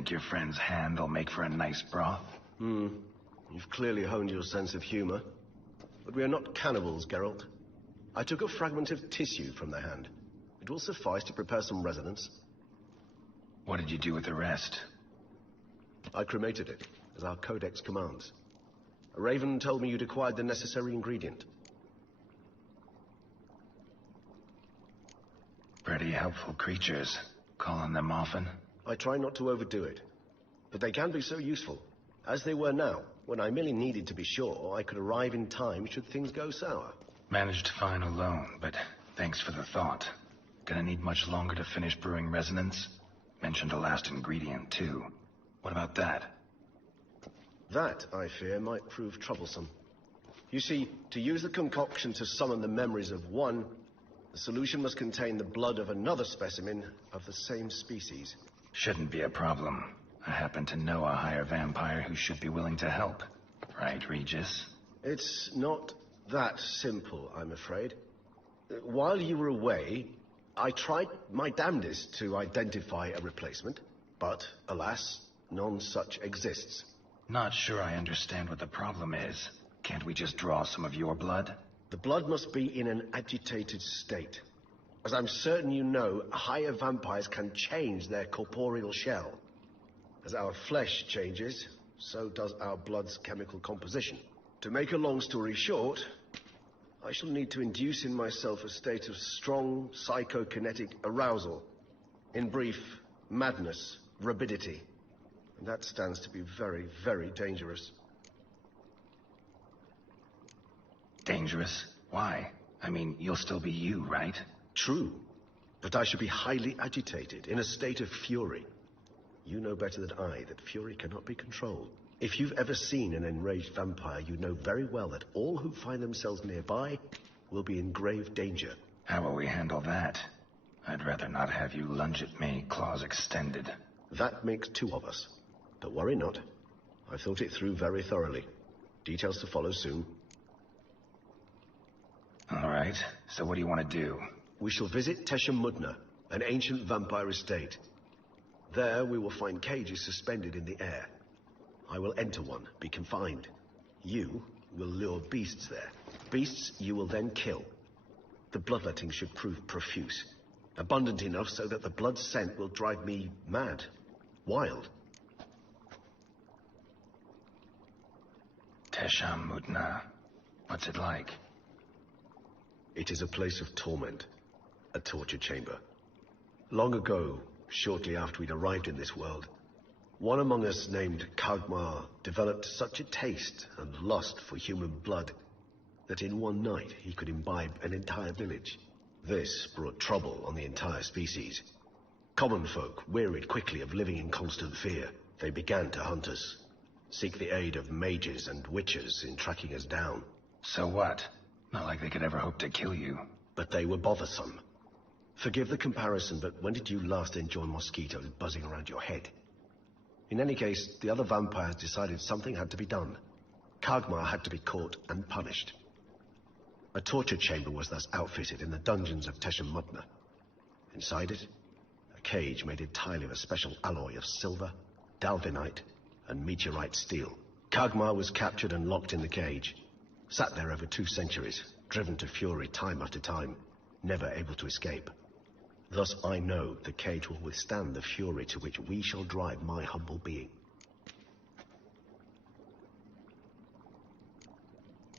Think your friend's hand'll make for a nice broth? You've clearly honed your sense of humor. But we are not cannibals, Geralt. I took a fragment of tissue from the hand. It will suffice to prepare some resonance. What did you do with the rest? I cremated it, as our codex commands. A raven told me you'd acquired the necessary ingredient. Pretty helpful creatures. Call on them often? I try not to overdo it. But they can be so useful. As they were now, when I merely needed to be sure I could arrive in time should things go sour. Managed fine alone, but thanks for the thought. Gonna need much longer to finish brewing resonance? Mentioned a last ingredient, too. What about that? That, I fear, might prove troublesome. You see, to use the concoction to summon the memories of one, the solution must contain the blood of another specimen of the same species. Shouldn't be a problem. I happen to know a higher vampire who should be willing to help. Right, Regis? It's not that simple, I'm afraid. While you were away, I tried my damnedest to identify a replacement, but, alas, none such exists. Not sure I understand what the problem is. Can't we just draw some of your blood? The blood must be in an agitated state. As I'm certain you know, higher vampires can change their corporeal shell. As our flesh changes, so does our blood's chemical composition. To make a long story short, I shall need to induce in myself a state of strong psychokinetic arousal. In brief, madness, rabidity. And that stands to be very, very dangerous. Dangerous? Why? I mean, you'll still be you, right? True. But I should be highly agitated, in a state of fury. You know better than I that fury cannot be controlled. If you've ever seen an enraged vampire, you know very well that all who find themselves nearby will be in grave danger. How will we handle that? I'd rather not have you lunge at me, claws extended. That makes two of us. But worry not. I've thought it through very thoroughly. Details to follow soon. All right, so what do you want to do? We shall visit Mudna, an ancient vampire estate. There we will find cages suspended in the air. I will enter one, be confined. You will lure beasts there. Beasts you will then kill. The bloodletting should prove profuse. Abundant enough so that the blood scent will drive me mad. Wild. Mudna. What's it like? It is a place of torment. A torture chamber. Long ago, shortly after we'd arrived in this world, one among us named Kagmar developed such a taste and lust for human blood that in one night he could imbibe an entire village. This brought trouble on the entire species. Common folk wearied quickly of living in constant fear. They began to hunt us, seek the aid of mages and witches in tracking us down. So what? Not like they could ever hope to kill you. But they were bothersome. Forgive the comparison, but when did you last enjoy mosquitoes buzzing around your head? In any case, the other vampires decided something had to be done. Kagmar had to be caught and punished. A torture chamber was thus outfitted in the dungeons of Mudna. Inside it, a cage made entirely of a special alloy of silver, dalvinite, and meteorite steel. Kagmar was captured and locked in the cage. Sat there over 2 centuries, driven to fury time after time, never able to escape. Thus I know the cage will withstand the fury to which we shall drive my humble being.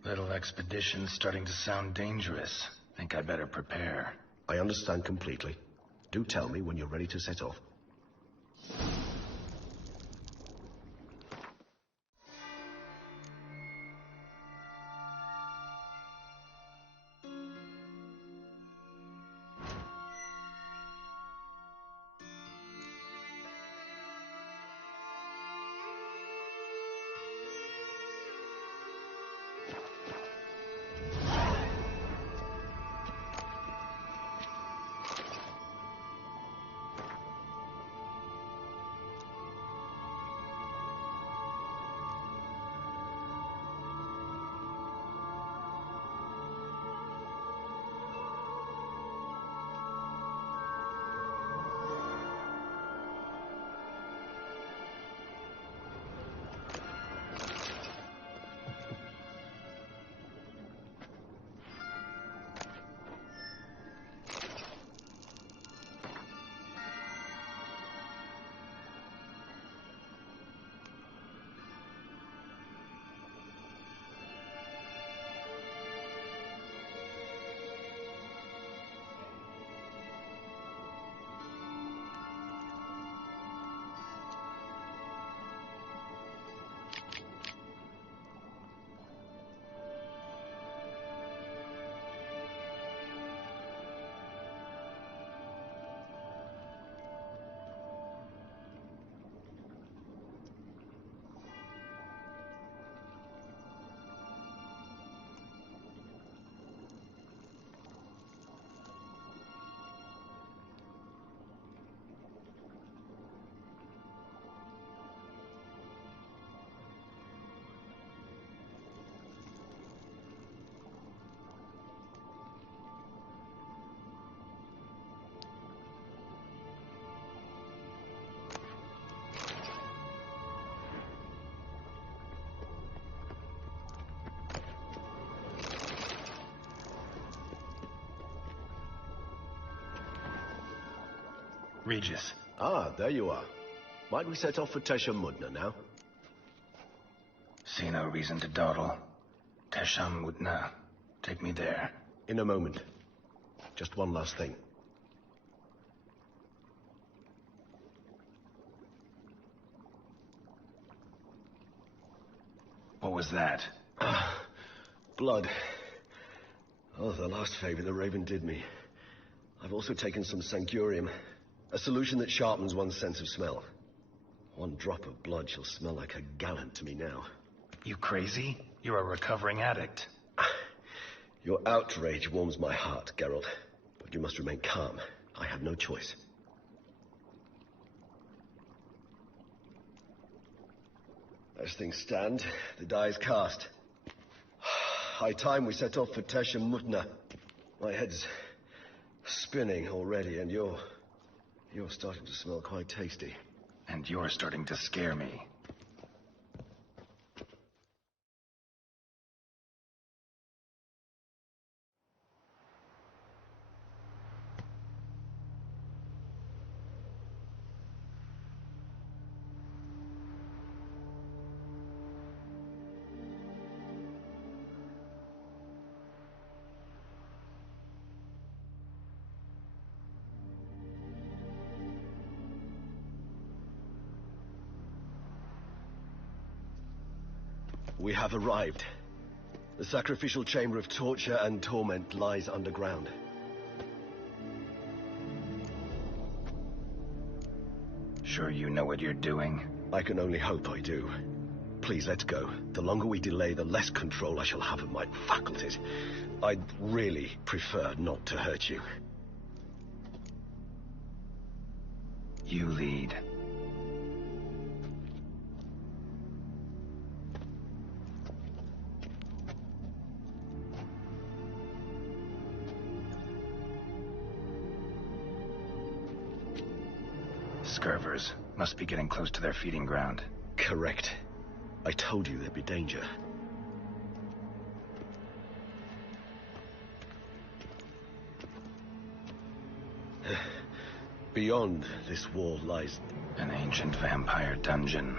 Little expedition's starting to sound dangerous. Think I better prepare. I understand completely. Do tell me when you're ready to set off. Regis. Ah, there you are. Might we set off for Tesha Mudna now? See no reason to dawdle. Tesham Mutna. Take me there. In a moment. Just one last thing. What was that? Blood. Oh, the last favor the Raven did me. I've also taken some Sancurium, a solution that sharpens one's sense of smell. One drop of blood shall smell like a gallon to me now. You crazy? You're a recovering addict. Your outrage warms my heart, Geralt. But you must remain calm. I have no choice. As things stand, the die is cast. High time we set off for Tesha Mutna. My head's spinning already, and you're starting to smell quite tasty. And you're starting to scare me. We have arrived. The sacrificial chamber of torture and torment lies underground. Sure you know what you're doing? I can only hope I do. Please, let's go. The longer we delay, the less control I shall have of my faculties. I'd really prefer not to hurt you. You lead. Scurvers. Must be getting close to their feeding ground. Correct. I told you there'd be danger. Beyond this wall lies... An ancient vampire dungeon.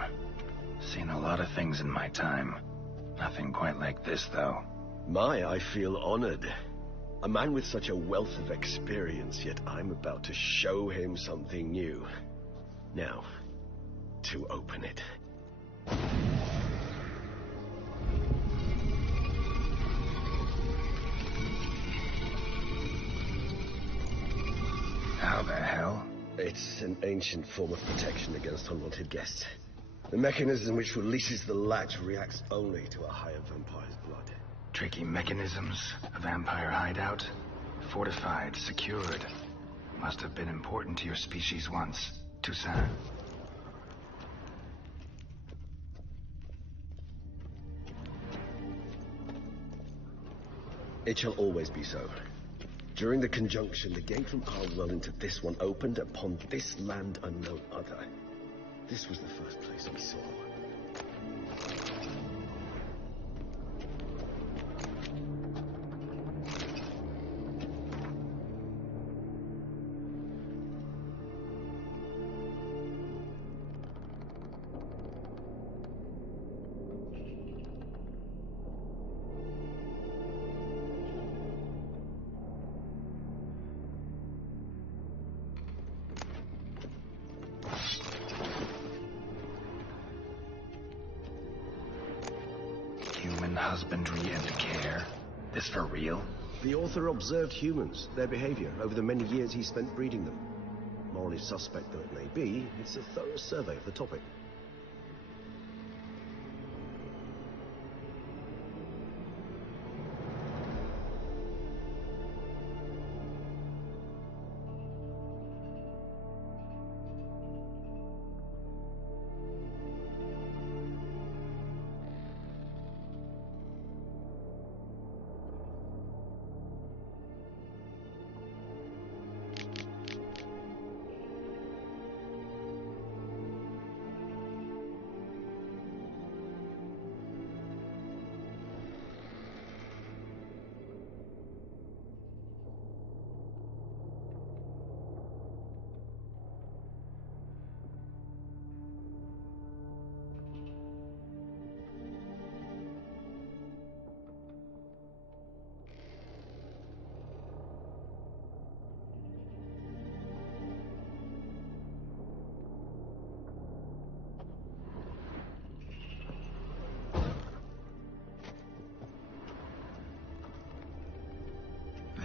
Seen a lot of things in my time. Nothing quite like this, though. I feel honored. A man with such a wealth of experience, yet I'm about to show him something new. Now, to open it. How the hell? It's an ancient form of protection against unwanted guests. The mechanism which releases the latch reacts only to a higher vampire's blood. Tricky mechanisms, a vampire hideout. Fortified, secured. Must have been important to your species once. Toussaint. It shall always be so. During the conjunction, the gate from our world into this one opened upon this land and no other. This was the first place we saw. Human husbandry and care. This for real? The author observed humans, their behavior, over the many years he spent breeding them. Morally suspect though it may be, it's a thorough survey of the topic.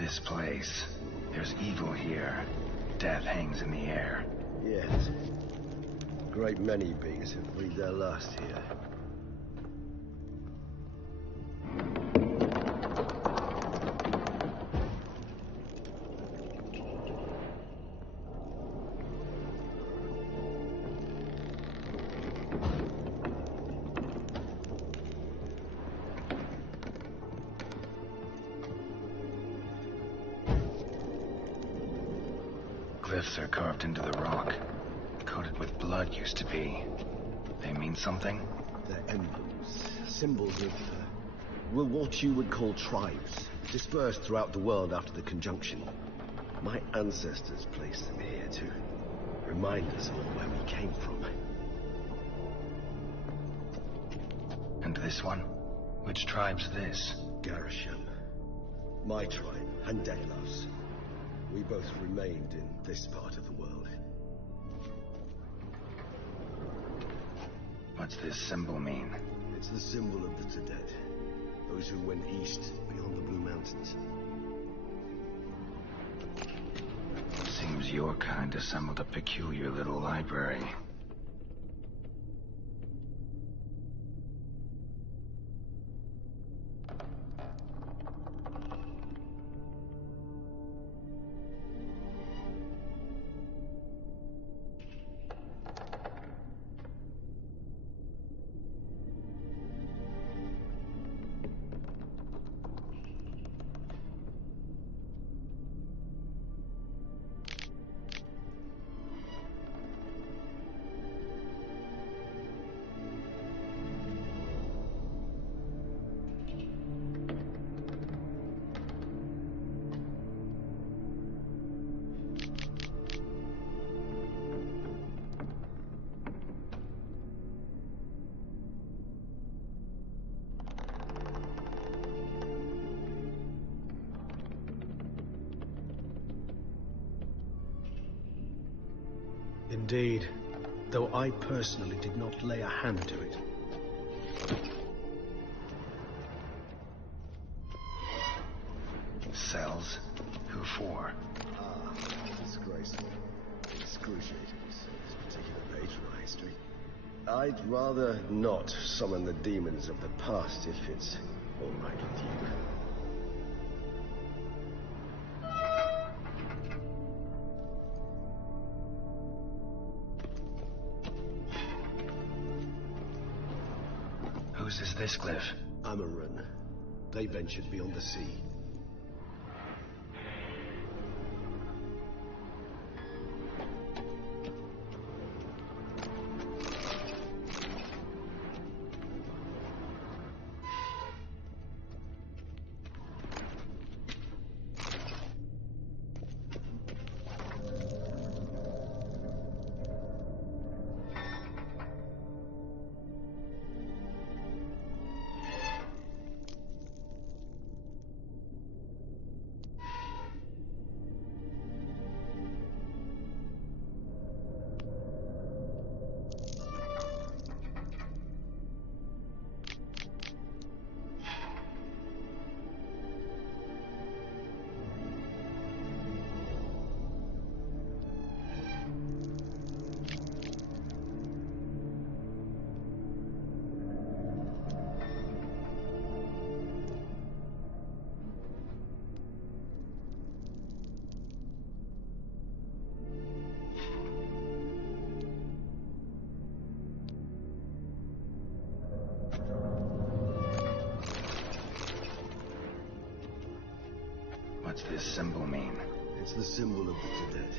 This place. There's evil here. Death hangs in the air. Yes. A great many beings have breathed their last here. Glyphs are carved into the rock. Coated with blood used to be. They mean something? They're emblems, symbols of, well, what you would call tribes, dispersed throughout the world after the conjunction. My ancestors placed them here to remind us all where we came from. And this one? Which tribe's this? Garisham. My tribe, and Deadlove's. We both remained in this part of the world. What's this symbol mean? It's the symbol of the Tadet. Those who went east, beyond the Blue Mountains. Seems your kind assembled a peculiar little library. Indeed, though I personally did not lay a hand to it. Cells? Who for? Ah, disgraceful. Excruciating, this particular page in our history. I'd rather not summon the demons of the past if it's all right with you. Whose is this glyph? Amaran. They ventured beyond the sea. What's this symbol mean? It's the symbol of the Tadet.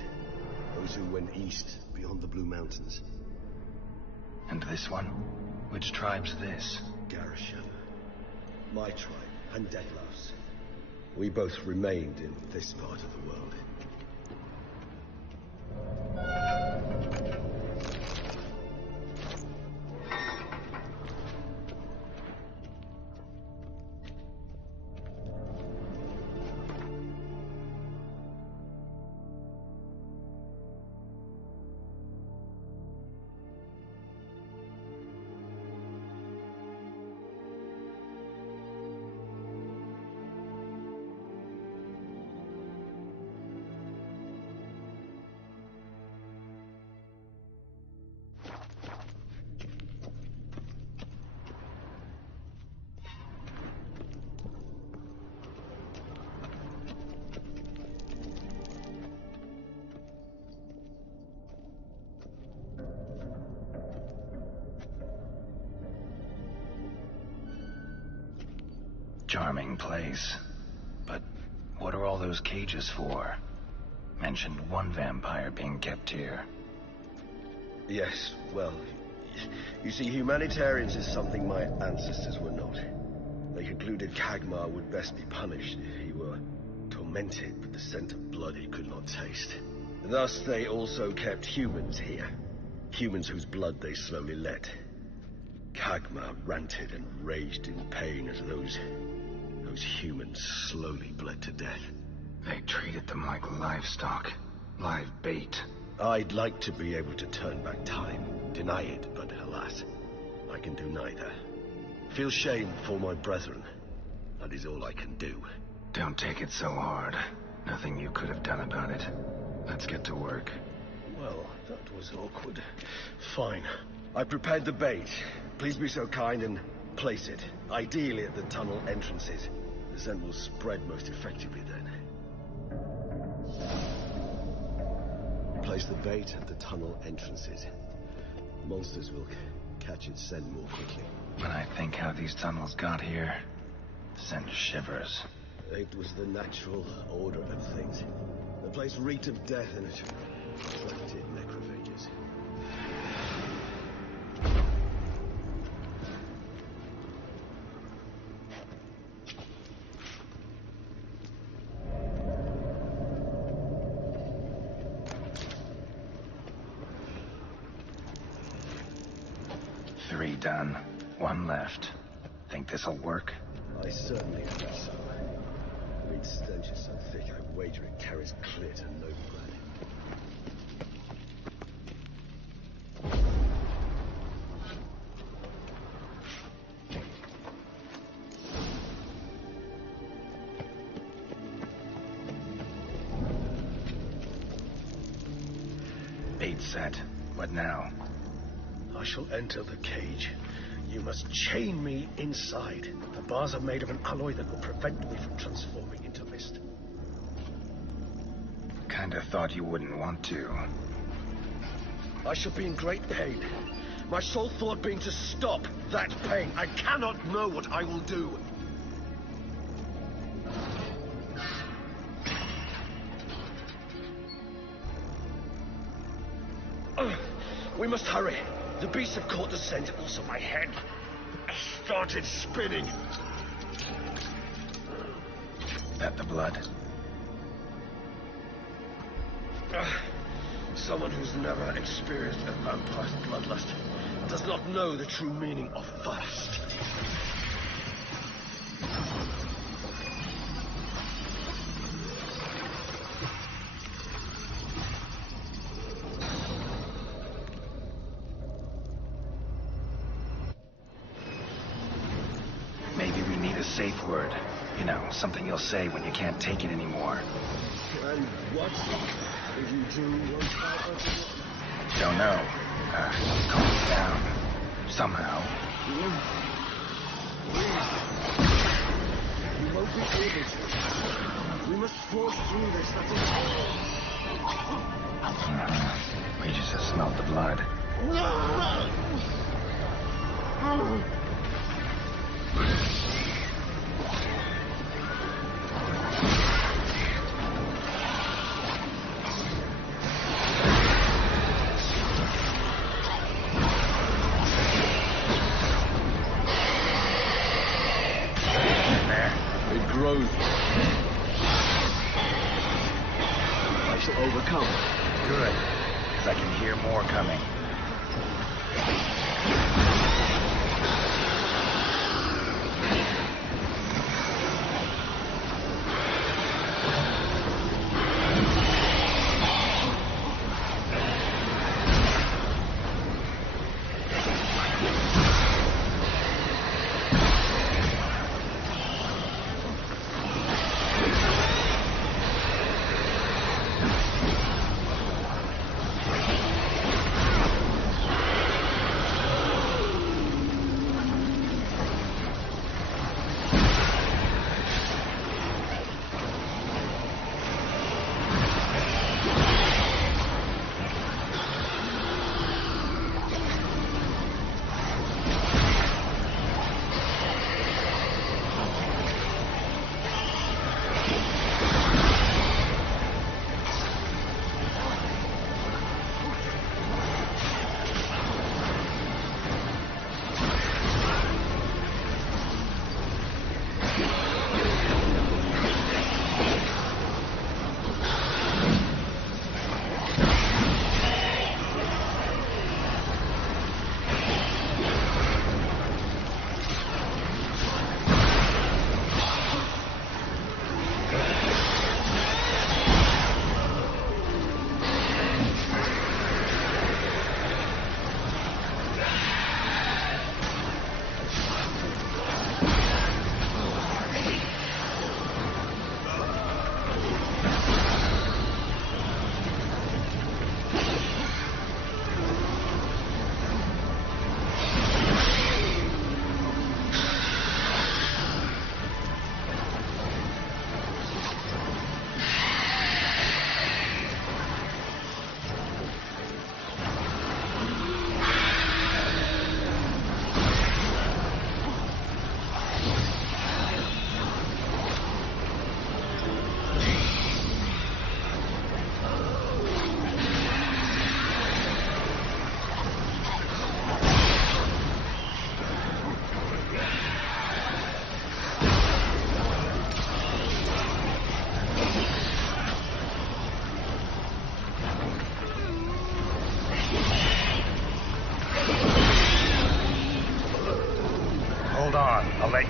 Those who went east, beyond the Blue Mountains. And this one? Which tribe's this? Garisham. My tribe, and Deadlove's. We both remained in this part of the world. Charming place. But what are all those cages for? Mentioned one vampire being kept here. Yes, well, you see, humanitarians is something my ancestors were not. They concluded Kagmar would best be punished if he were tormented with the scent of blood he could not taste. Thus, they also kept humans here. Humans whose blood they slowly let. Kagmar ranted and raged in pain as those humans slowly bled to death. They treated them like livestock. Live bait. I'd like to be able to turn back time. Deny it, but alas, I can do neither. Feel shame for my brethren. That is all I can do. Don't take it so hard. Nothing you could have done about it. Let's get to work. Well, that was awkward. Fine. I prepared the bait. Please be so kind and place it. Ideally at the tunnel entrances. The scent will spread most effectively then. Place the bait at the tunnel entrances. Monsters will catch its scent more quickly. When I think how these tunnels got here, send shivers. It was the natural order of things. The place reeked of death and it attracted necrophages. Three done. One left. Think this'll work? I certainly think so. The meat stench is so thick, I wager it carries clear to no blood. Bait set. What now? I shall enter the cage. You must chain me inside. The bars are made of an alloy that will prevent me from transforming into mist. Kinda thought you wouldn't want to. I shall be in great pain. My sole thought being to stop that pain. I cannot know what I will do. We must hurry. The beasts have caught the scent, also my head. I started spinning. That the blood? Someone who's never experienced a vampire's bloodlust does not know the true meaning of thirst. Maybe we need a safe word. You know, something you'll say when you can't take it anymore. And what if you do want to? Don't know. Calm me down. Somehow. We won't be able to. We must force through this. We just have smelled the blood. I shall overcome. Good, because I can hear more coming.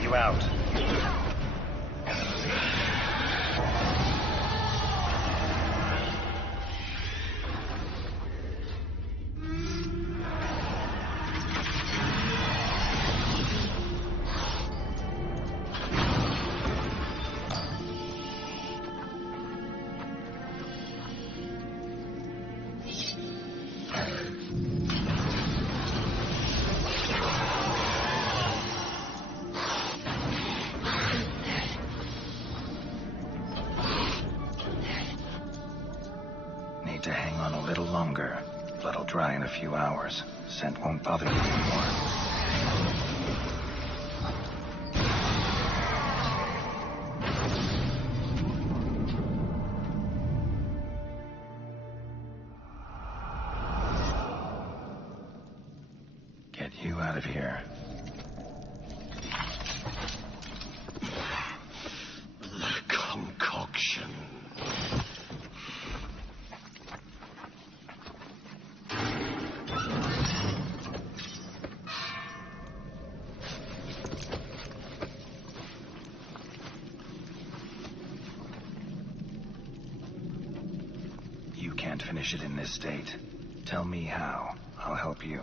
you out. To hang on a little longer. Blood'll dry in a few hours. Scent won't bother you anymore. Get you out of here. The concoction. Can't finish it in this state. Tell me how. I'll help you.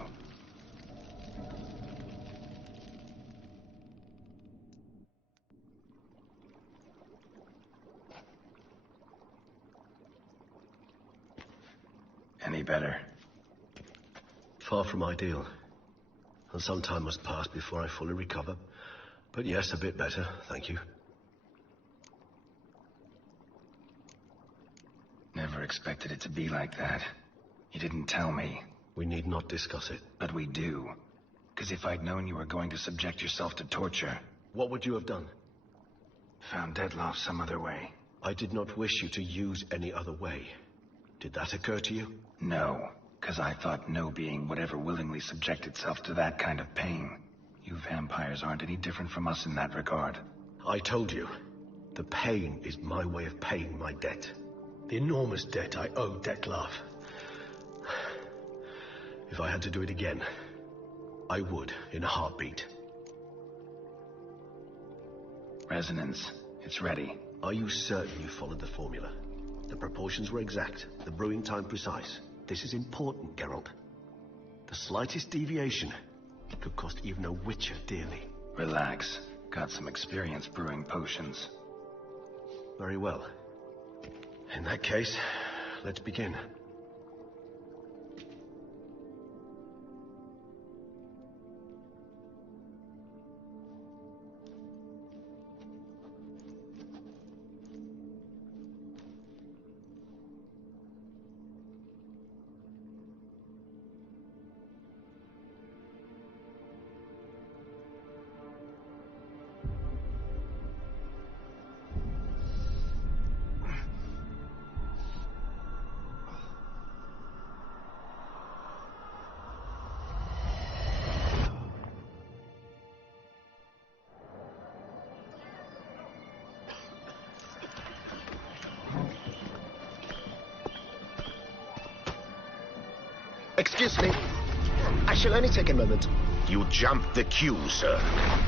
Any better? Far from ideal. And some time must pass before I fully recover. But yes, a bit better, thank you. Never expected it to be like that. You didn't tell me. We need not discuss it. But we do. Because if I'd known you were going to subject yourself to torture... What would you have done? Found Dettlaff some other way. I did not wish you to use any other way. Did that occur to you? No, because I thought no being would ever willingly subject itself to that kind of pain. You vampires aren't any different from us in that regard. I told you. The pain is my way of paying my debt. The enormous debt I owe Dettlaff. If I had to do it again, I would, in a heartbeat. Resonance. It's ready. Are you certain you followed the formula? The proportions were exact, the brewing time precise. This is important, Geralt. The slightest deviation could cost even a witcher dearly. Relax. Got some experience brewing potions. Very well. In that case, let's begin. Excuse me. I shall only take a moment. You jumped the queue, sir.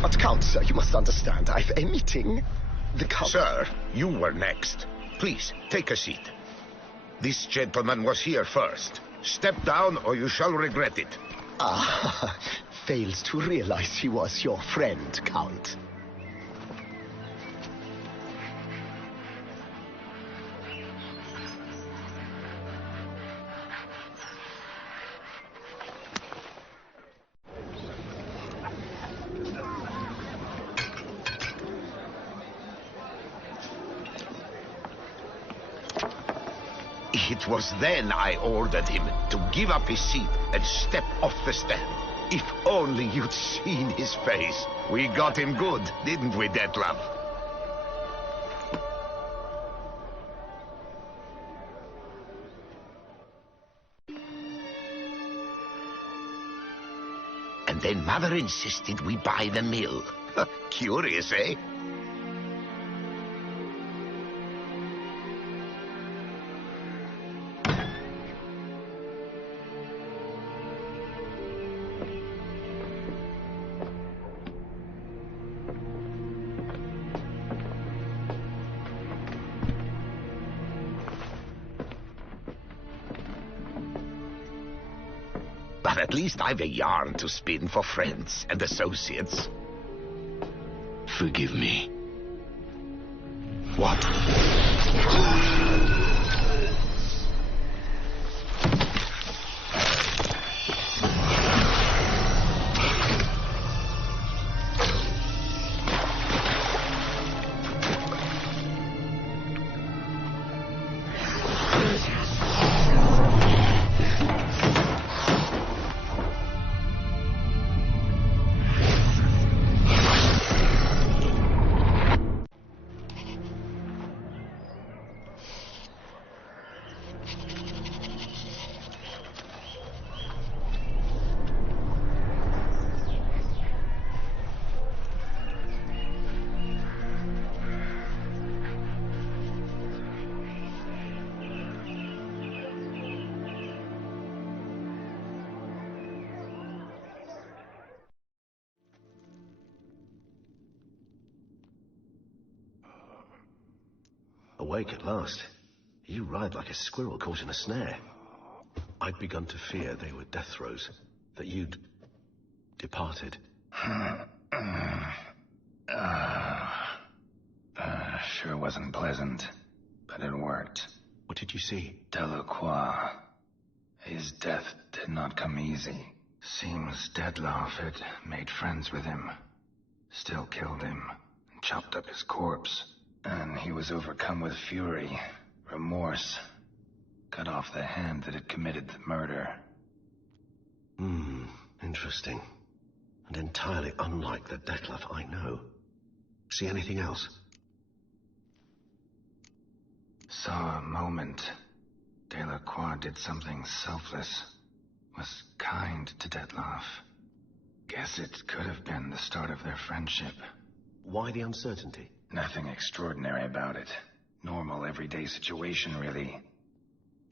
But Count, sir, you must understand. I've a meeting. The Count... Sir, you were next. Please, take a seat. This gentleman was here first. Step down or you shall regret it. Ah, fails to realize he was your friend, Count. It was then I ordered him to give up his seat and step off the stand. If only you'd seen his face. We got him good, didn't we, Dettlaff? And then Mother insisted we buy the mill. Curious, eh? But at least I've a yarn to spin for friends and associates. Forgive me. What? Awake at last. You ride like a squirrel caught in a snare. I'd begun to fear they were death throes, that you'd departed. Sure wasn't pleasant, but it worked. What did you see? Delacroix. His death did not come easy. Seems Dettlaff had made friends with him, still killed him, and chopped up his corpse. And he was overcome with fury, remorse, cut off the hand that had committed the murder. Interesting. And entirely unlike the Dettlaff I know. See anything else? Saw a moment. Delacroix did something selfless. Was kind to Dettlaff. Guess it could have been the start of their friendship. Why the uncertainty? Nothing extraordinary about it. Normal, everyday situation, really.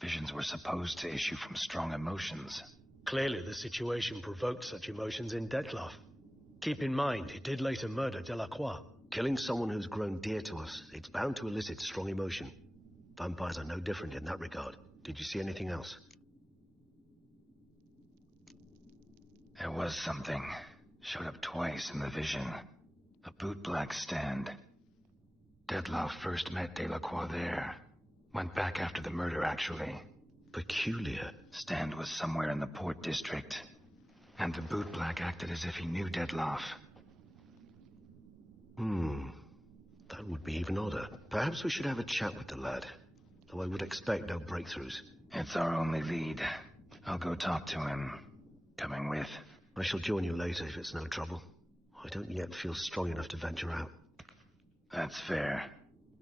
Visions were supposed to issue from strong emotions. Clearly the situation provoked such emotions in Dettlaff. Keep in mind, he did later murder Delacroix. Killing someone who's grown dear to us, it's bound to elicit strong emotion. Vampires are no different in that regard. Did you see anything else? There was something. Showed up twice in the vision. A bootblack stand. Dettlaff first met Delacroix there. Went back after the murder, actually. Peculiar. Stand was somewhere in the port district. And the bootblack acted as if he knew Dettlaff. That would be even odder. Perhaps we should have a chat with the lad. Though I would expect no breakthroughs. It's our only lead. I'll go talk to him. Coming with? I shall join you later if it's no trouble. I don't yet feel strong enough to venture out. That's fair.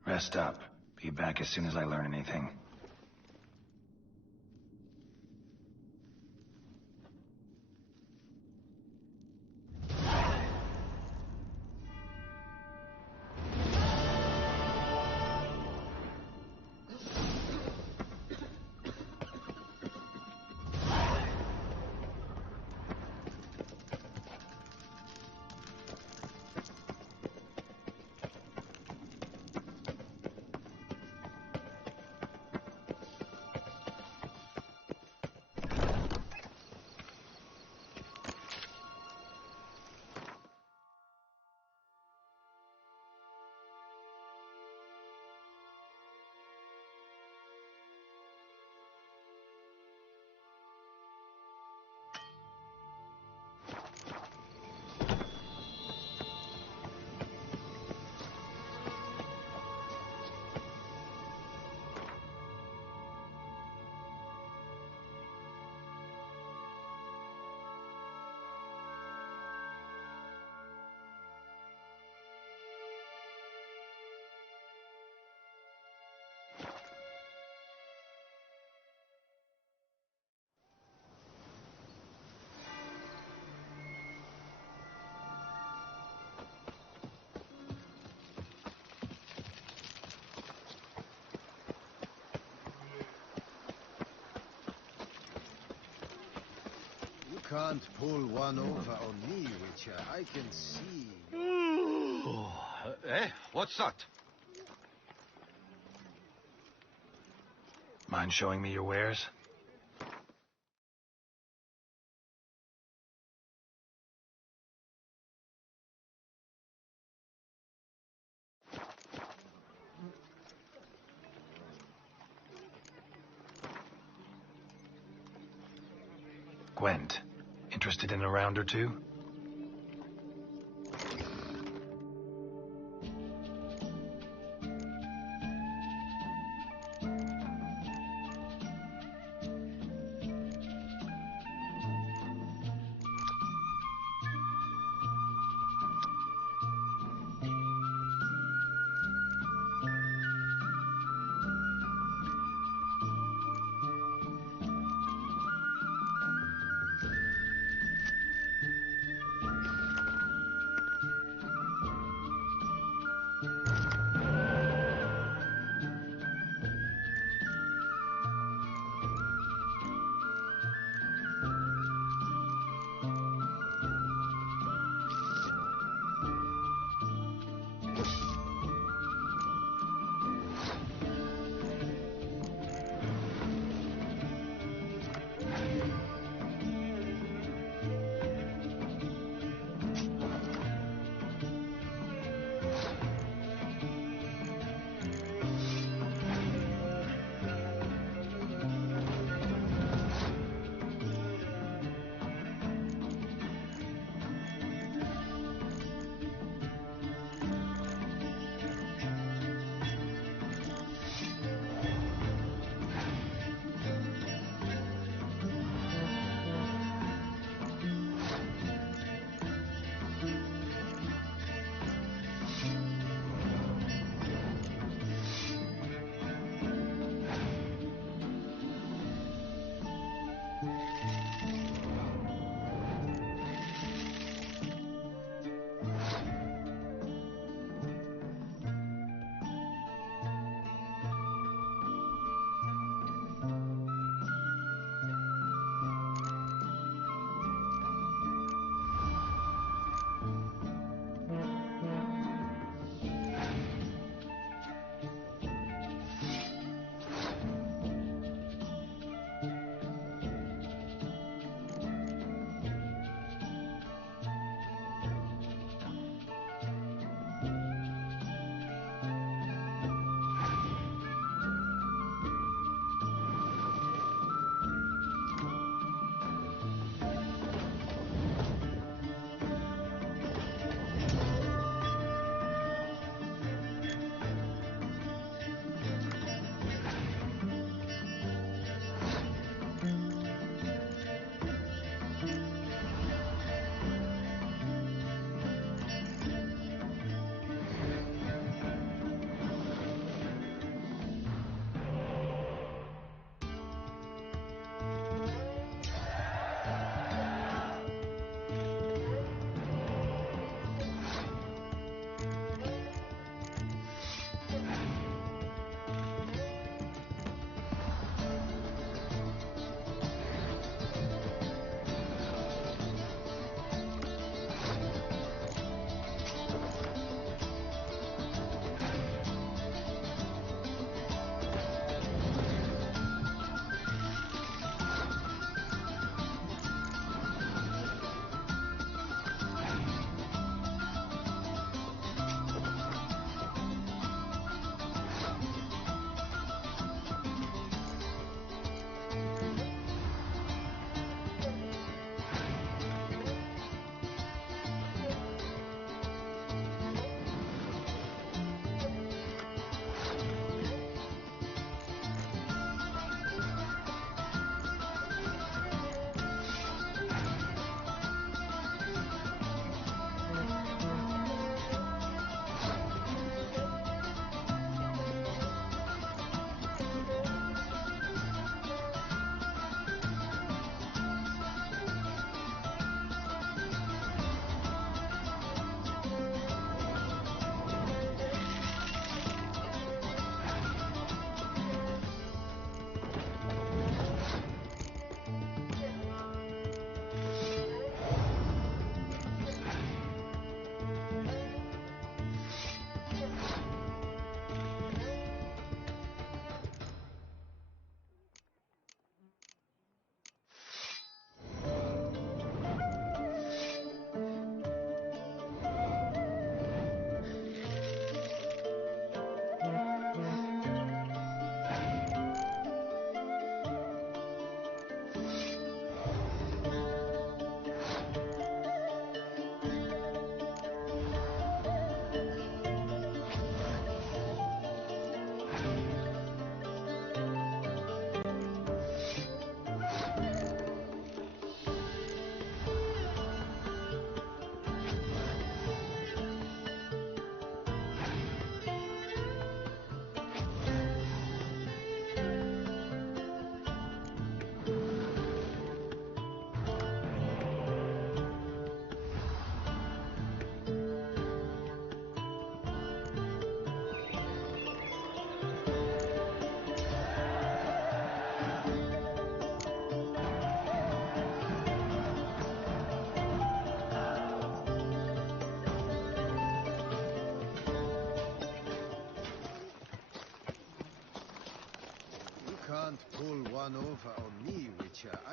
Rest up. Be back as soon as I learn anything. Can't pull one over on me, Witcher. I can see. What's that? Mind showing me your wares? Gwent, interested in a round or two?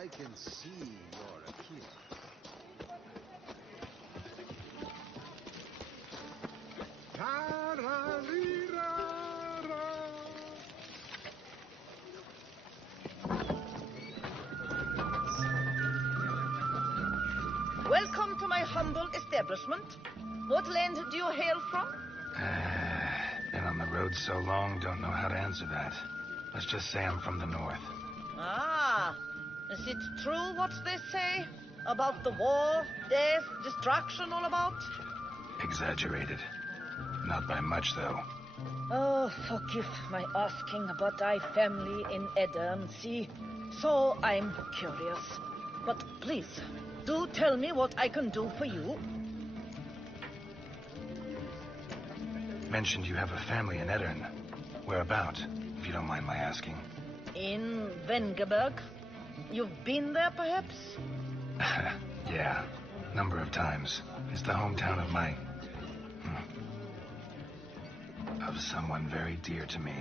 I can see you're a killer. Welcome to my humble establishment. What land do you hail from? Been on the road so long, don't know how to answer that. Let's just say I'm from the north. Ah, is it true what they say? About the war, death, destruction all about? Exaggerated. Not by much, though. Oh, forgive my asking, but I family in Edern, see? So I'm curious. But please, do tell me what I can do for you. Mentioned you have a family in Edern. Whereabout, if you don't mind my asking? In Vengerberg. You've been there, perhaps? Yeah, number of times. It's the hometown of my... of someone very dear to me.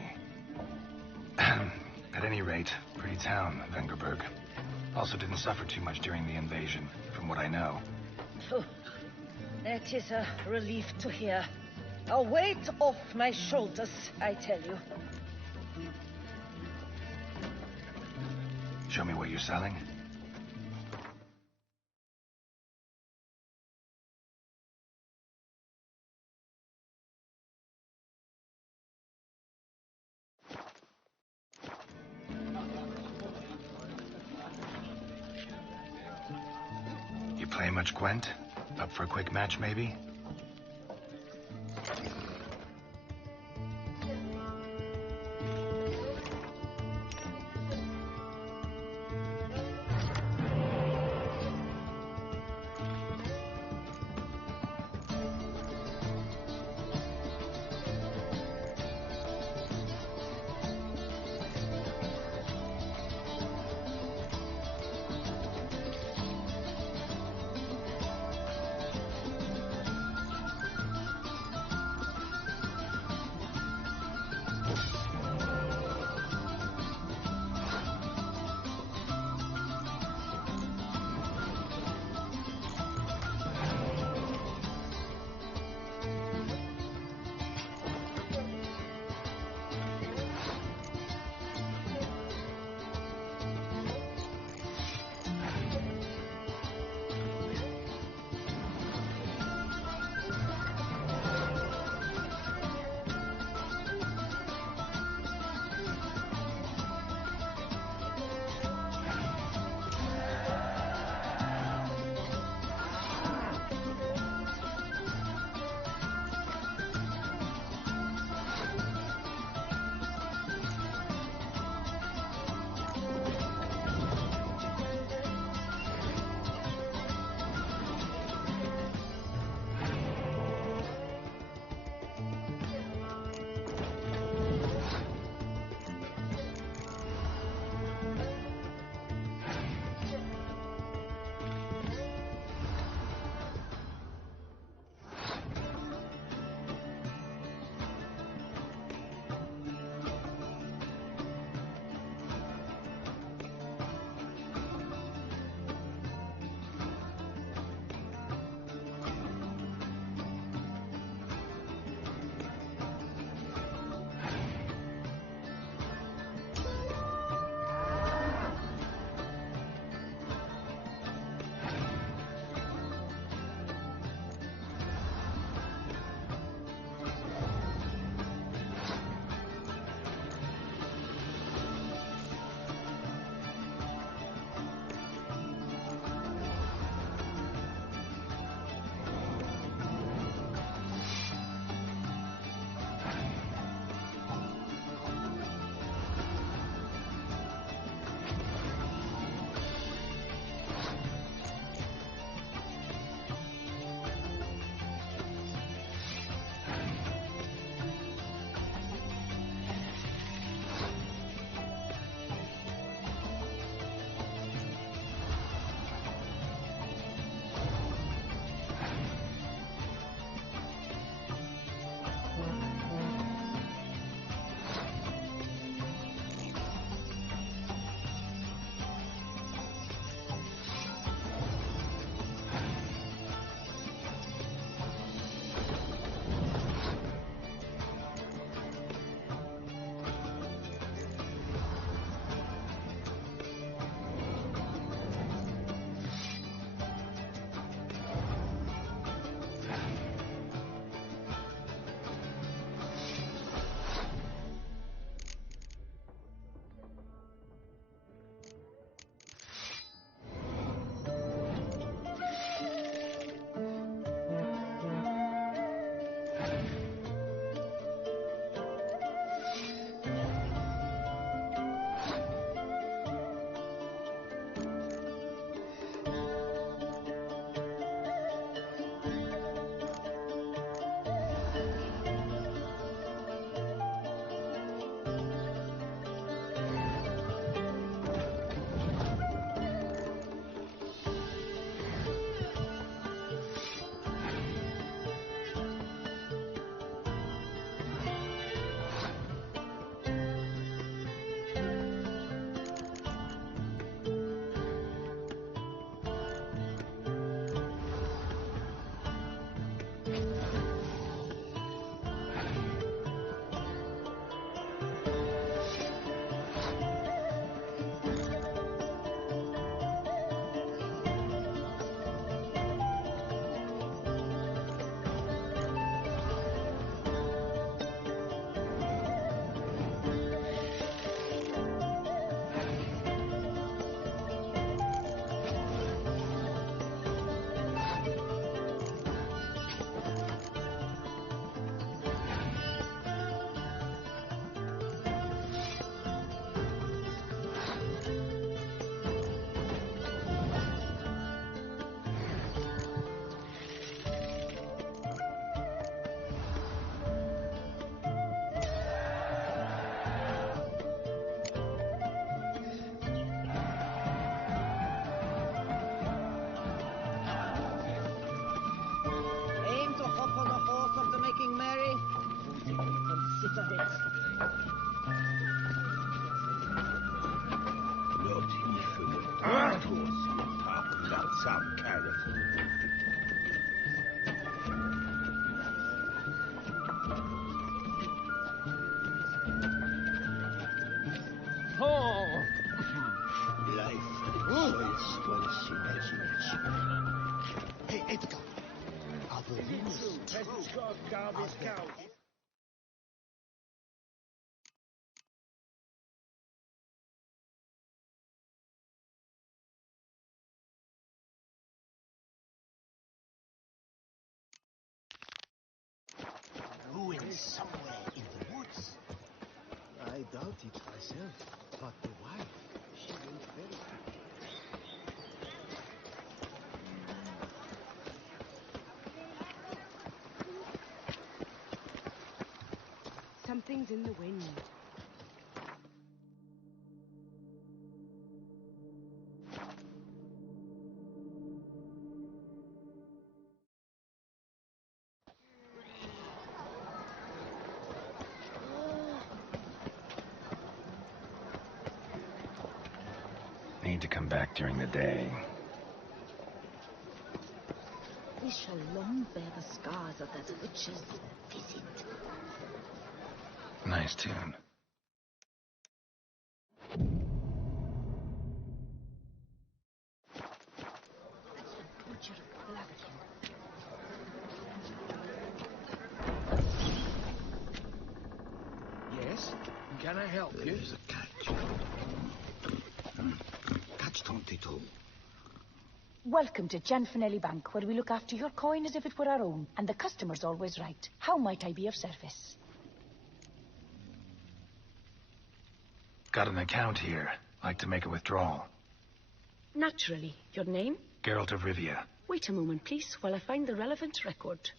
At any rate, pretty town, Vengerberg. Also didn't suffer too much during the invasion, from what I know. Phew. That is a relief to hear. A weight off my shoulders, I tell you. Show me what you're selling. You play much Gwent? Up for a quick match, maybe? some kind of... Oh! Life joyous was imagination. Hey, Edgar. Are the rumors true? Are there... ruins somewhere in the woods? I doubt it myself, but the wife, she went very quickly. Something's in the wind. Need to come back during the day. We shall long bear the scars of that witch's visit. Nice tune. That's the butcher of Blackton. Yes? Can I help you? There's a catch. Catch 22. Welcome to Gianfinelli Bank, where we look after your coin as if it were our own, and the customer's always right. How might I be of service? Got an account here. Like to make a withdrawal. Naturally. Your name? Geralt of Rivia. Wait a moment, please, while I find the relevant record.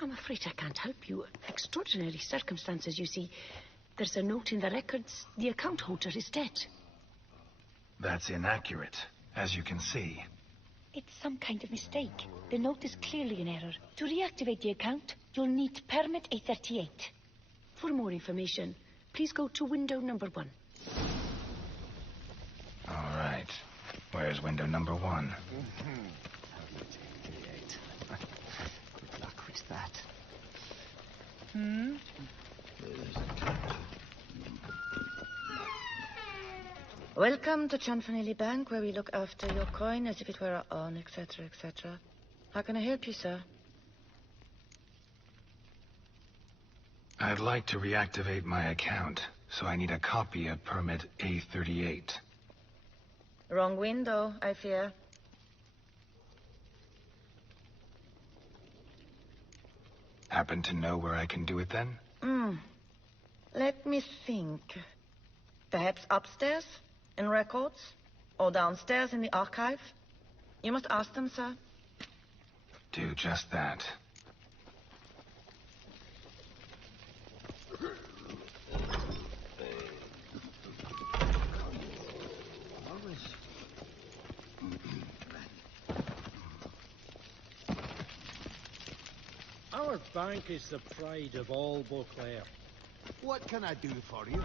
I'm afraid I can't help you. Extraordinary circumstances, you see. There's a note in the records. The account holder is dead. That's inaccurate, as you can see. It's some kind of mistake. The note is clearly in error. To reactivate the account, you'll need permit 838. For more information, please go to window number 1. All right. Where's window number 1? Good luck with that. Welcome to Gianfinelli Bank, where we look after your coin as if it were our own, etc., etc. How can I help you, sir? I'd like to reactivate my account, so I need a copy of permit A38. Wrong window, I fear. Happen to know where I can do it then? Let me think. Perhaps upstairs, in records? Or downstairs in the archive? You must ask them, sir. Do just that. Our bank is the pride of all Beauclair. What can I do for you?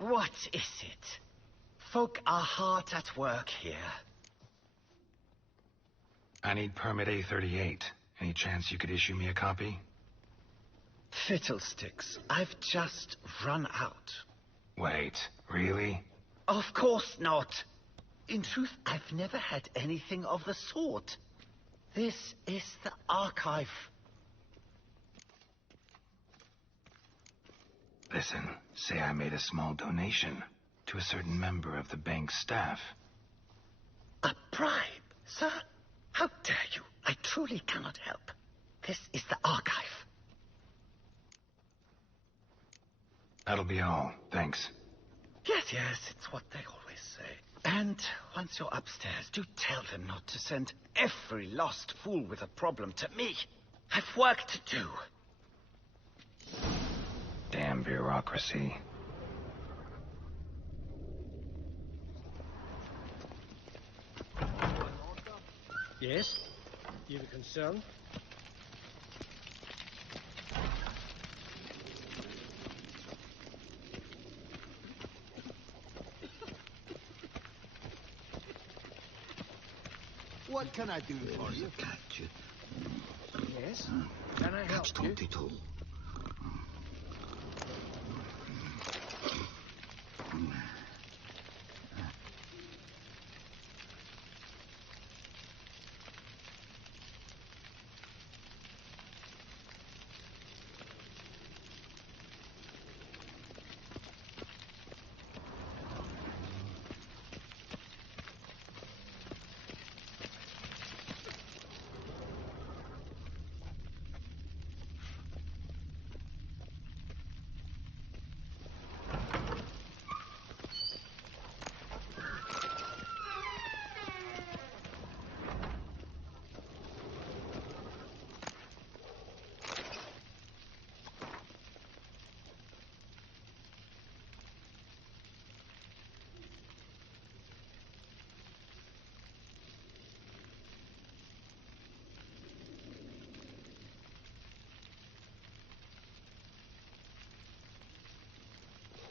What is it? Folk are hard at work here. I need Permit A38. Any chance you could issue me a copy? Fiddlesticks. I've just run out. Wait, really? Of course not. In truth, I've never had anything of the sort. This is the archive. Listen, say I made a small donation to a certain member of the bank's staff. A bribe, sir? How dare you? I truly cannot help. This is the archive. That'll be all. Thanks. Yes, it's what they always say. And once you're upstairs, do tell them not to send every lost fool with a problem to me. I've work to do. Damn bureaucracy. Yes? You have a concern? What can I do for you? Catch it. Yes? Can I help you? Catch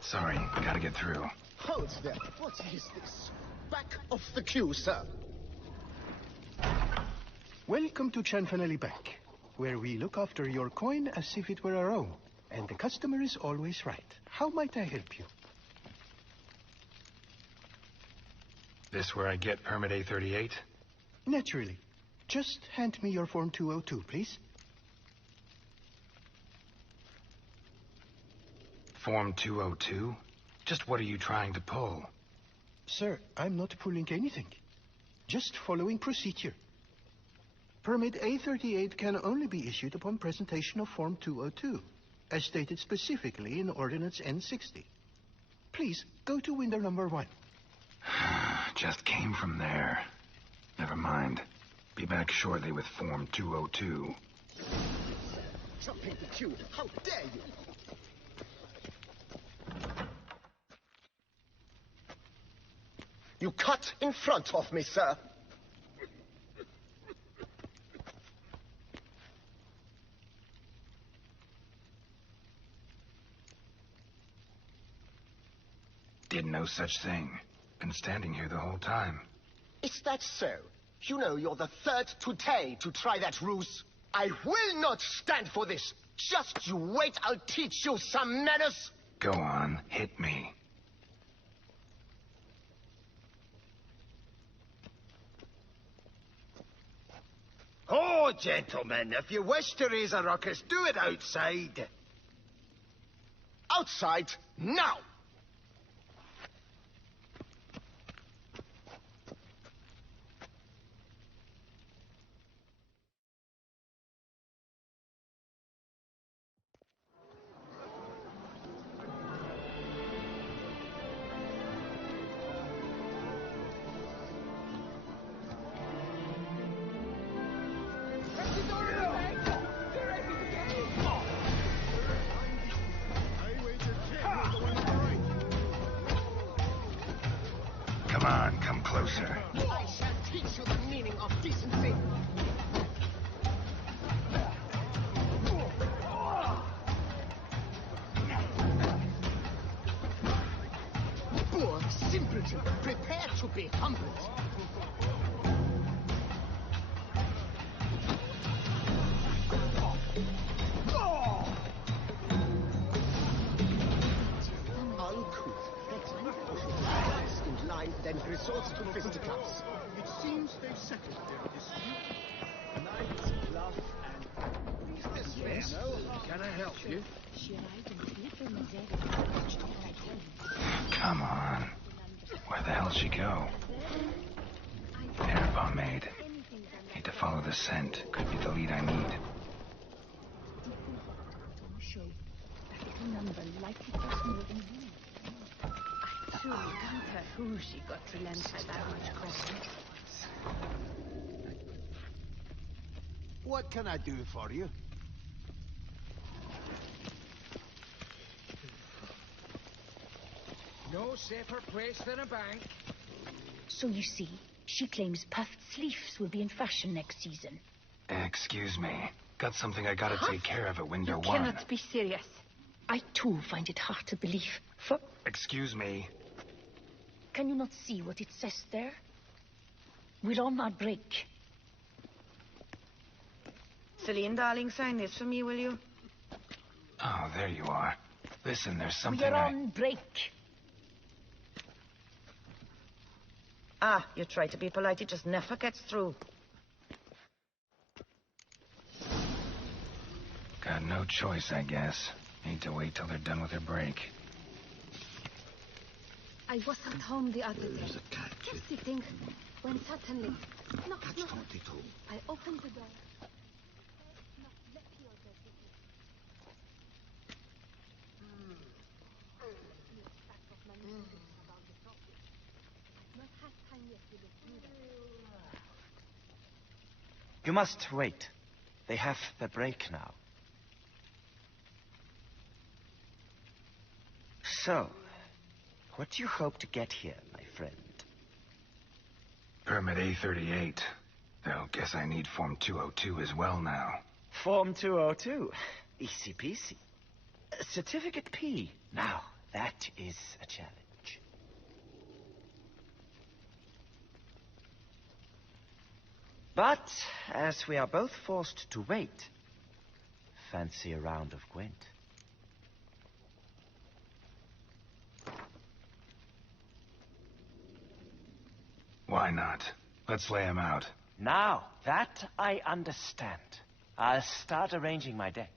Sorry, gotta get through. Hold there. What is this? Back off the queue, sir. Welcome to Chanfanelli Bank, where we look after your coin as if it were our own. And the customer is always right. How might I help you? This where I get Permit A38? Naturally. Just hand me your Form 202, please. Form 202? Just what are you trying to pull? Sir, I'm not pulling anything. Just following procedure. Permit A38 can only be issued upon presentation of Form 202, as stated specifically in Ordinance N60. Please, go to window number 1. Just came from there. Never mind. Be back shortly with Form 202. Jumping the queue. How dare you? You cut in front of me, sir. Did no such thing. Been standing here the whole time. Is that so? You know you're the third today to try that ruse. I will not stand for this. Just you wait, I'll teach you some manners. Go on, hit me. Oh, gentlemen, if you wish to raise a ruckus, do it outside. Outside, now! Come on, come closer. I shall teach you the meaning of decency. Poor simpleton, prepare to be humbled. resorts to fisticuffs. It seems they've settled their dispute. Knights, bluff, and... Is this fair? No? Can I help you? She arrived in Little Missouri. Much can I tell you? Come on. Where the hell'd she go? Hair pomade. Need to follow the scent. Could be the lead I need. Show that little number likely cost more than you. I truly wonder who she got to lend her that much credit. What can I do for you? No safer place than a bank. So you see, she claims puffed sleeves will be in fashion next season. Excuse me. Got something I gotta take care of at window You 1. cannot be serious. I too find it hard to believe. For Excuse me. can you not see what it says there? We're on our break. Celine, darling, sign this for me, will you? Oh, there you are. Listen, there's something We're on break. Ah, you try to be polite, it just never gets through. Got no choice, I guess. Need to wait till they're done with their break. I wasn't home the other day. Just sitting, when suddenly... Knock, knock. I opened the door. You must wait. They have their break now. So, what do you hope to get here, my friend? Permit A38. Though, guess I need Form 202 as well now. Form 202. Easy peasy. Certificate P. Now, that is a challenge. But, as we are both forced to wait, fancy a round of Gwent. Why not? Let's lay him out. Now, that I understand. I'll start arranging my deck.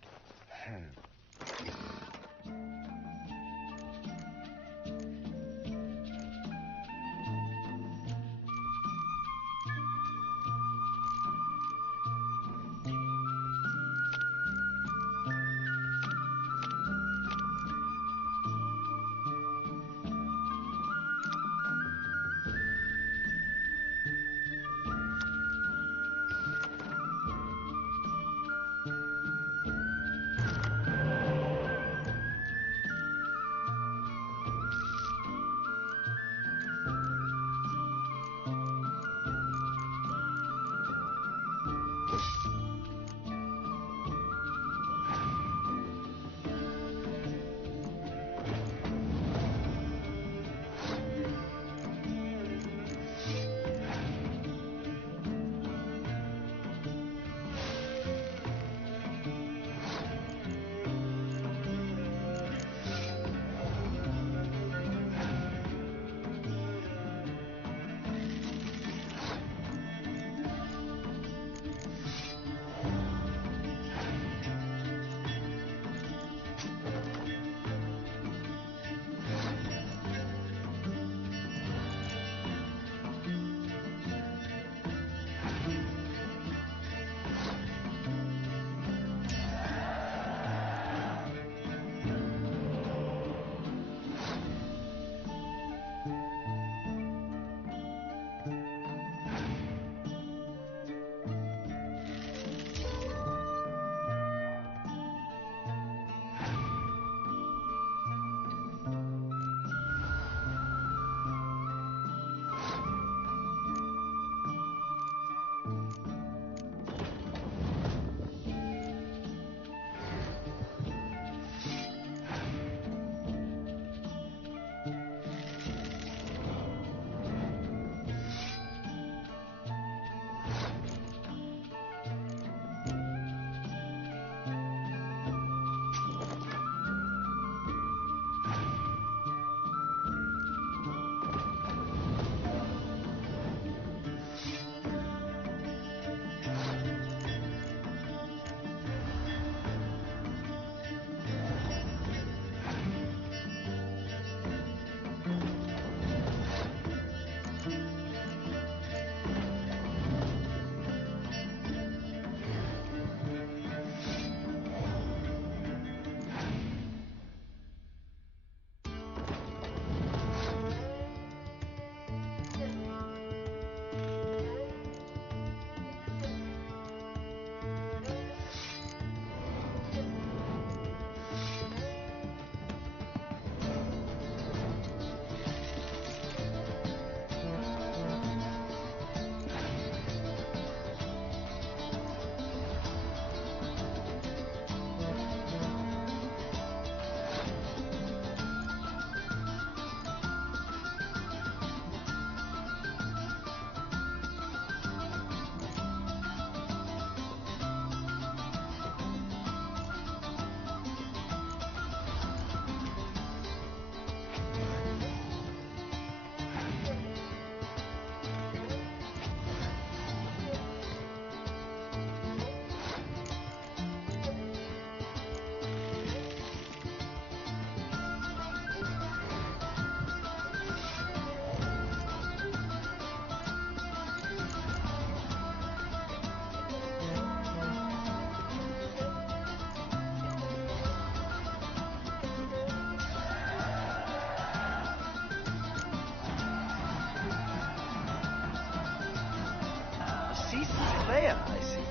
here, I see.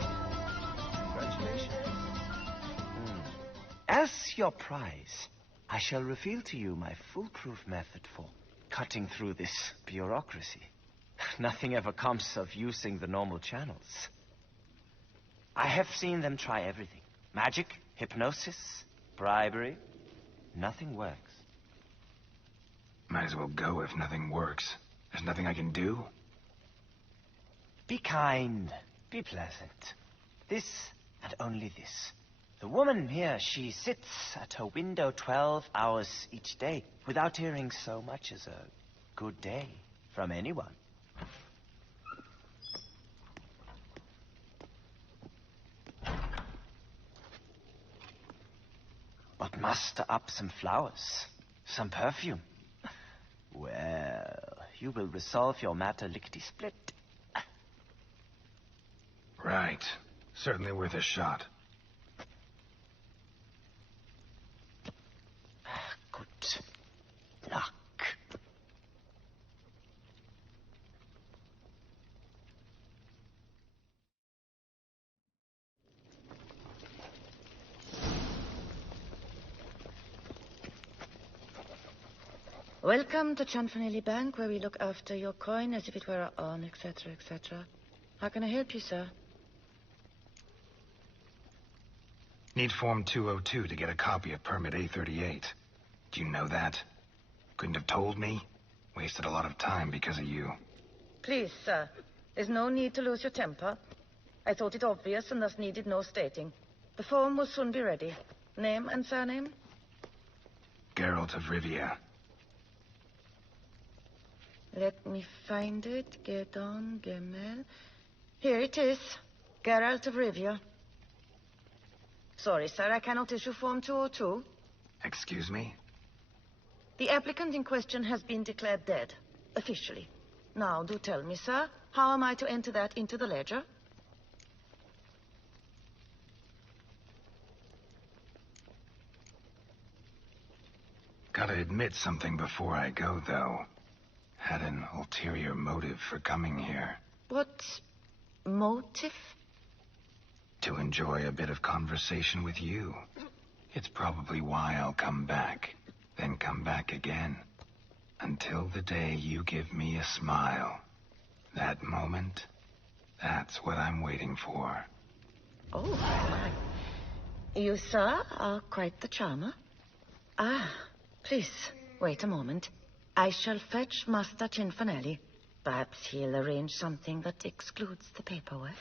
Congratulations. As your prize, I shall reveal to you my foolproof method for cutting through this bureaucracy. Nothing ever comes of using the normal channels. I have seen them try everything. Magic, hypnosis, bribery. Nothing works. Might as well go if nothing works. There's nothing I can do. Be kind. Be pleasant. This and only this. The woman here, she sits at her window 12 hours each day without hearing so much as a good day from anyone. But muster up some flowers, some perfume. Well, you will resolve your matter lickety-split. Right. Certainly worth a shot. Good luck. Welcome to Chanfanelli Bank, where we look after your coin as if it were our own, etc., etc. How can I help you, sir? Need Form 202 to get a copy of Permit A38. Do you know that? Couldn't have told me? Wasted a lot of time because of you. Please, sir. There's no need to lose your temper. I thought it obvious and thus needed no stating. The form will soon be ready. Name and surname? Geralt of Rivia. Let me find it. Gedon, Gemel. Here it is. Geralt of Rivia. Sorry, sir, I cannot issue Form 202. Excuse me? The applicant in question has been declared dead, officially. Now, do tell me, sir, how am I to enter that into the ledger? Gotta admit something before I go, though. Had an ulterior motive for coming here. What motive? To enjoy a bit of conversation with you. It's probably why I'll come back, then come back again. Until the day you give me a smile. That moment, that's what I'm waiting for. Oh, my. You, sir, are quite the charmer. Ah, please, wait a moment. I shall fetch Master Chanfanelli. Perhaps he'll arrange something that excludes the paperwork.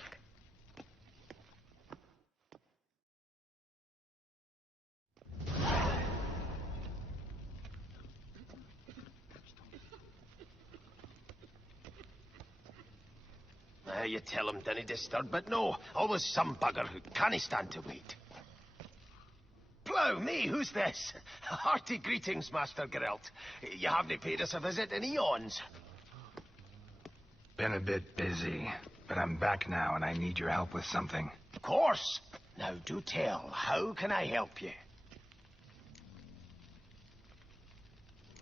You tell him, dinna disturb, but no, always some bugger who can't stand to wait. Plough me, who's this? Hearty greetings, Master Geralt. You haven't paid us a visit in eons. Been a bit busy, but I'm back now and I need your help with something. Of course. Now do tell, how can I help you?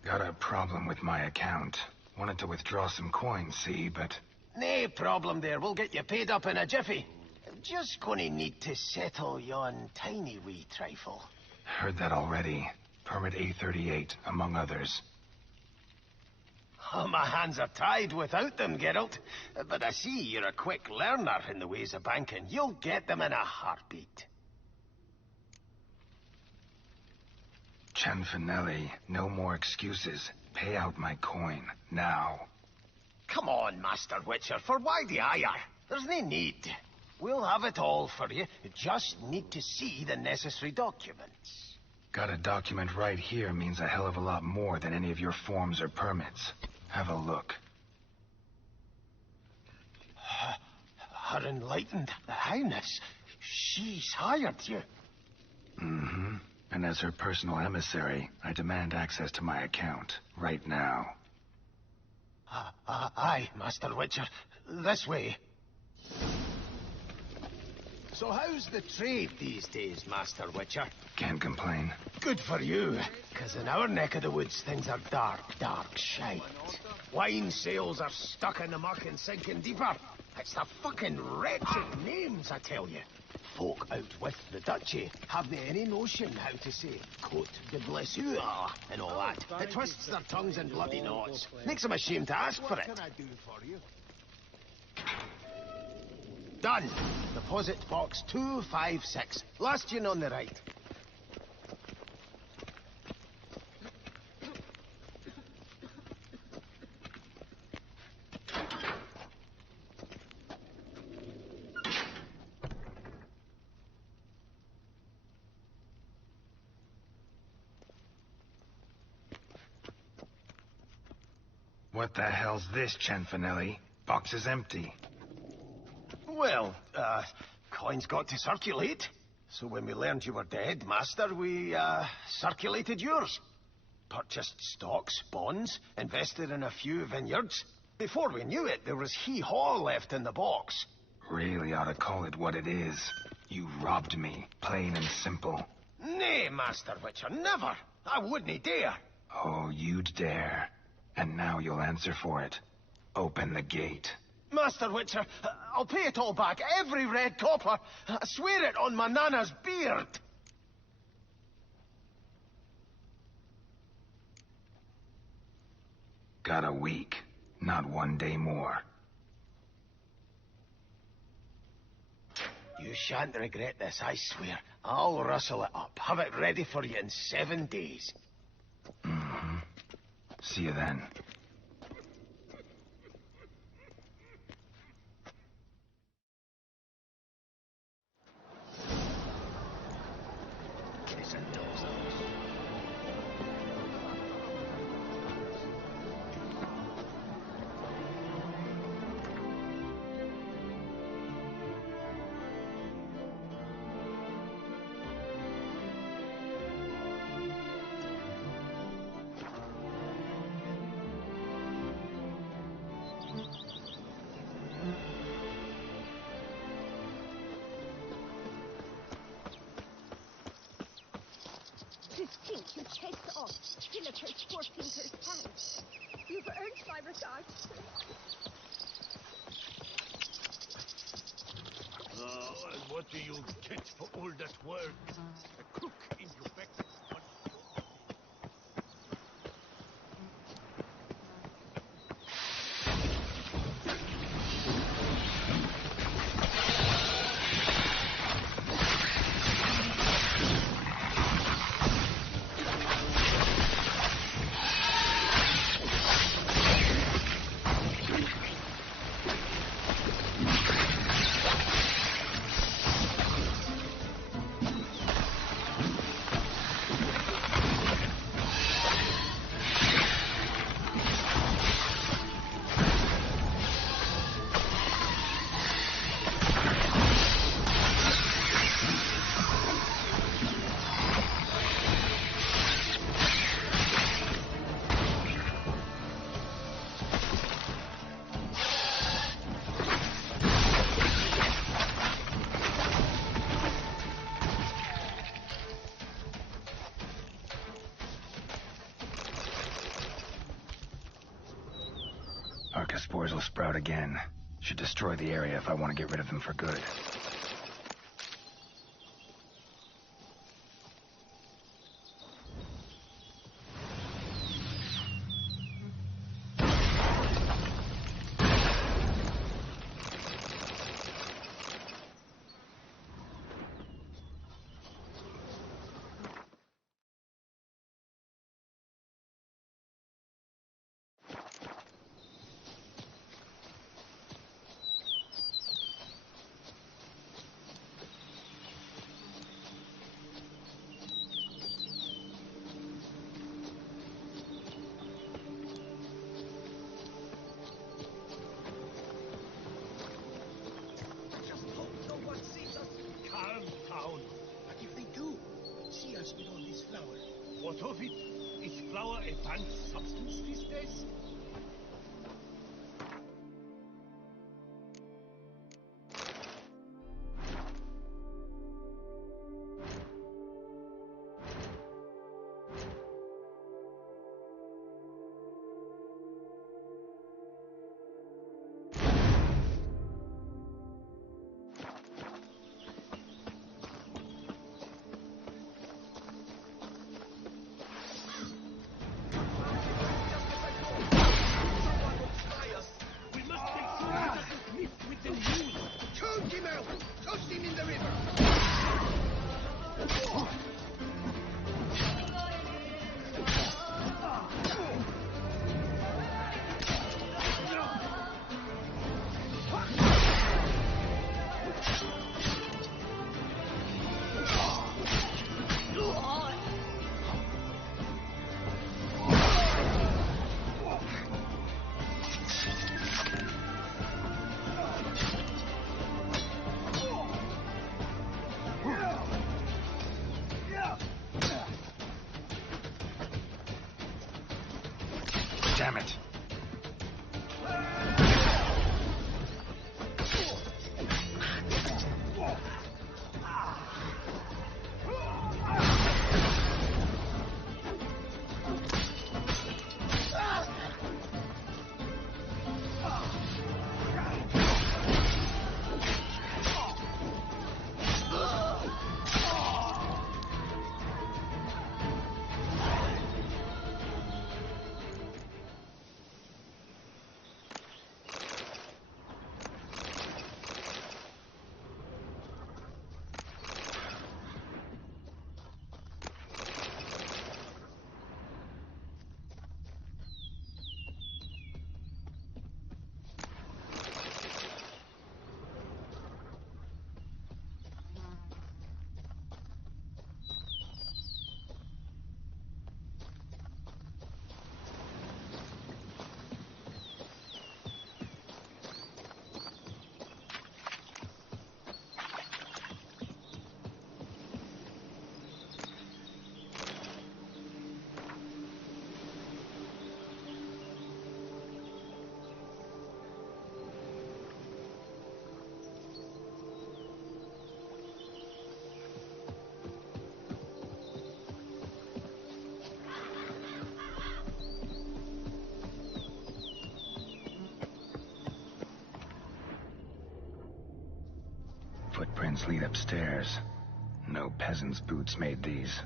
Got a problem with my account. Wanted to withdraw some coins, see, but... No problem there, we'll get you paid up in a jiffy. Just gonna need to settle yon tiny wee trifle. Heard that already. Permit A38, among others. Oh, my hands are tied without them, Geralt. But I see you're a quick learner in the ways of banking. You'll get them in a heartbeat. Chanfanelli, no more excuses. Pay out my coin, now. Come on, Master Witcher, for why the ire? There's no need. We'll have it all for you. You just need to see the necessary documents. Got a document right here means a hell of a lot more than any of your forms or permits. Have a look. Her Enlightened Highness, she's hired you. Mm-hmm. And as her personal emissary, I demand access to my account, right now. Aye, Master Witcher. This way. So how's the trade these days, Master Witcher? Can't complain. Good for you, because in our neck of the woods, things are dark, dark shite. Wine sales are stuck in the muck and sinking deeper. It's the fucking wretched names, I tell you. Folk out with the duchy have they any notion how to say Cote de Blessure and all that. It twists their tongues in bloody knots. Makes them ashamed to ask for it. What can I do for you? Done. Deposit box 256. Last one on the right. What the hell's this, Cianfanelli? Box is empty. Well, coins got to circulate. So when we learned you were dead, Master, we, circulated yours. Purchased stocks, bonds, invested in a few vineyards. Before we knew it, there was hee-haw left in the box. Really ought to call it what it is. You robbed me, plain and simple. Nay, Master Witcher, never. I wouldn't dare. Oh, you'd dare. And now you'll answer for it. Open the gate. Master Witcher, I'll pay it all back, every red copper. I swear it on my nana's beard. Got a week, not 1 day more. You shan't regret this, I swear. I'll rustle it up, have it ready for you in 7 days. Mm-hmm. See you then. To think you chased off Philippa's poor Peter's hand. You've earned my regards. And what do you get for all that work? A cook in your back. Spores will sprout again. Should destroy the area if I want to get rid of them for good. What of it? Is flour a banned substance these days? out! Toss him in the river! Damn it. Footprints lead upstairs. No peasant's boots made these.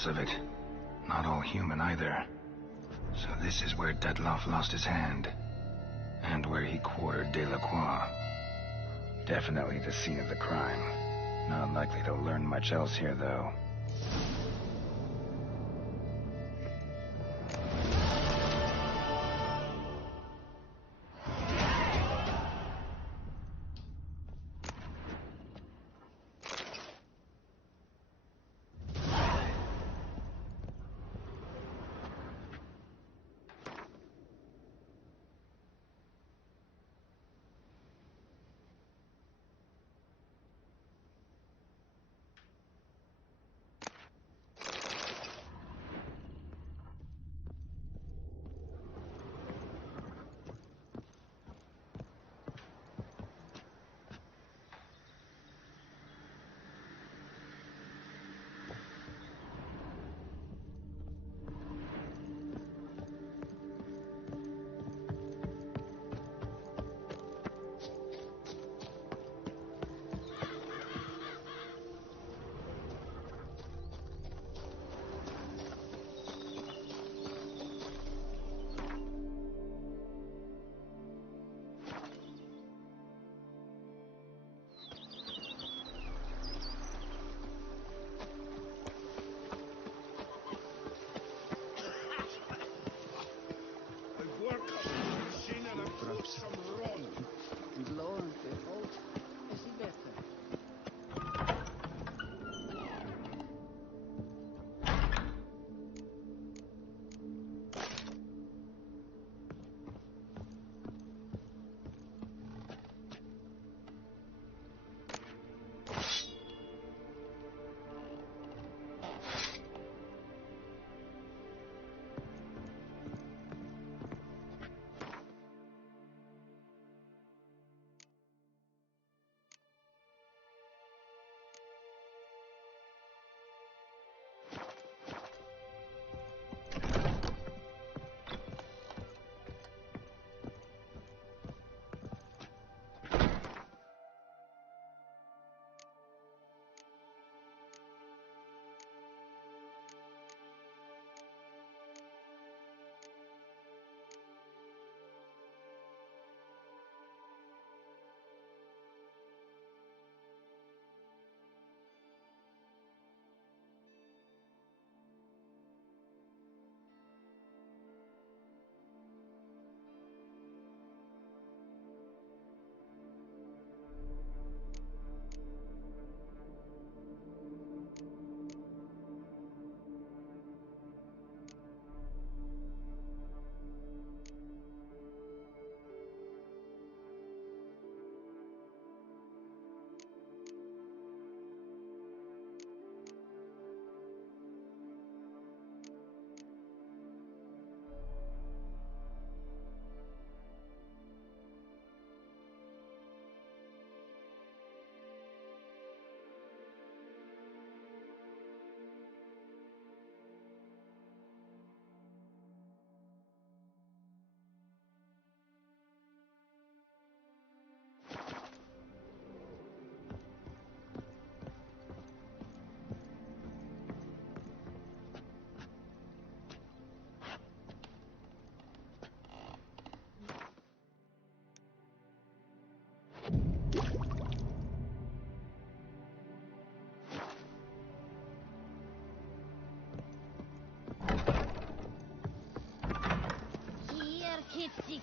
Lots of it. Not all human either. So this is where Detloff lost his hand. And where he quartered Delacroix. Definitely the scene of the crime. Not likely to learn much else here, though.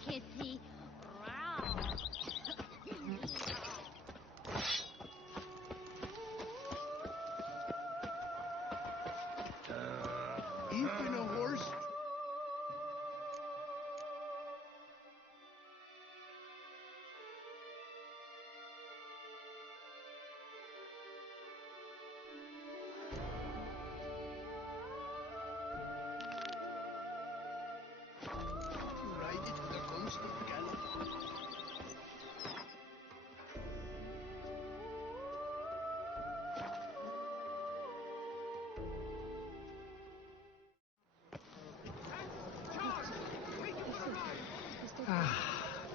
kitty. Even a horse? Ride it with a constant gallop.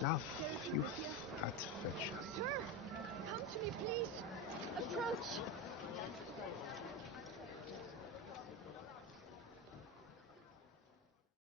Now, you fat fetcher.